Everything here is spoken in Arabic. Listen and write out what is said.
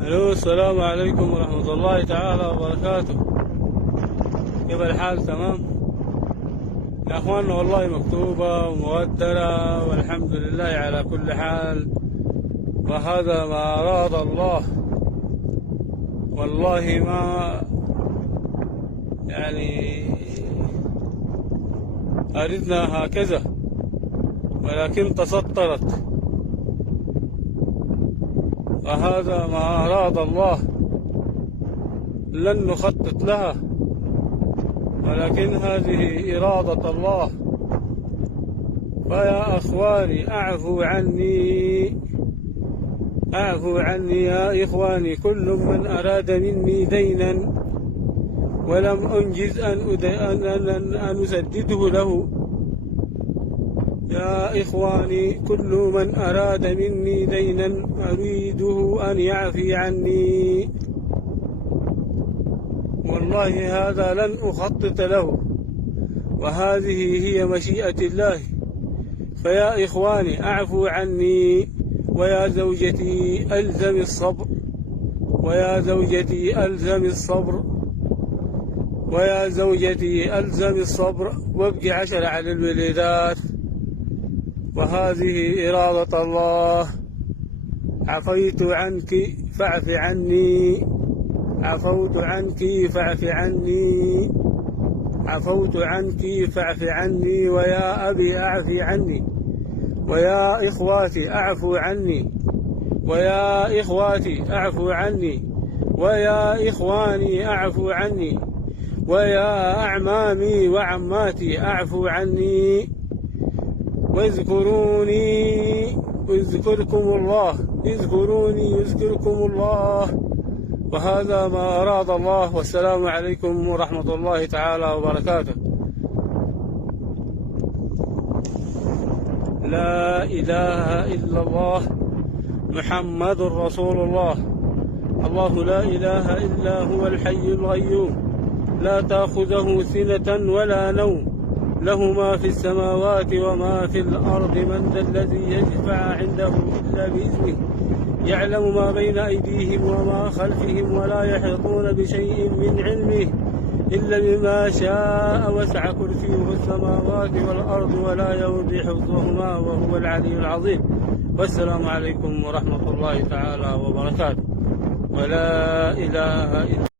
الو، السلام عليكم ورحمة الله تعالى وبركاته. كيف الحال؟ تمام يا اخواننا، والله مكتوبة ومقدرة والحمد لله على كل حال، وهذا ما أراد الله. والله ما يعني أردنا هكذا، ولكن تسطرت، وهذا ما أراد الله. لن نخطط لها، ولكن هذه إرادة الله. فيا أخواني أعفوا عني، أعفوا عني يا إخواني. كل من أراد مني دينا ولم أنجز أن أسدده له، يا إخواني كل من أراد مني دينا أريده أن يعفي عني. والله هذا لن أخطط له، وهذه هي مشيئة الله. فيا إخواني أعفوا عني، ويا زوجتي ألزم الصبر، ويا زوجتي ألزم الصبر، ويا زوجتي ألزم الصبر، وابقي 10 على الوليدات. وهذه إرادة الله. عفيت عنك فاعف عني، عفوت عنك فاعف عني، عفوت عنك فاعف عني. ويا أبي أعفي عني، ويا إخواتي أعفوا عني، ويا إخواتي أعفوا عني، ويا إخواني أعفوا عني، ويا أعمامي وعماتي أعفوا عني. واذكروني يذكركم الله، اذكروني يذكركم الله. وهذا ما أراد الله. والسلام عليكم ورحمة الله تعالى وبركاته. لا إله إلا الله محمد رسول الله. الله لا إله إلا هو الحي القيوم، لا تأخذه سنة ولا نوم، له ما في السماوات وما في الأرض. من ذا الذي يشفع عنده إلا بإذنه، يعلم ما بين أيديهم وما خلفهم، ولا يحيطون بشيء من علمه إلا بما شاء. وسع كرسيه السماوات والأرض ولا يؤوده حفظهما وهو العلي العظيم. والسلام عليكم ورحمة الله تعالى وبركاته. ولا إله إلا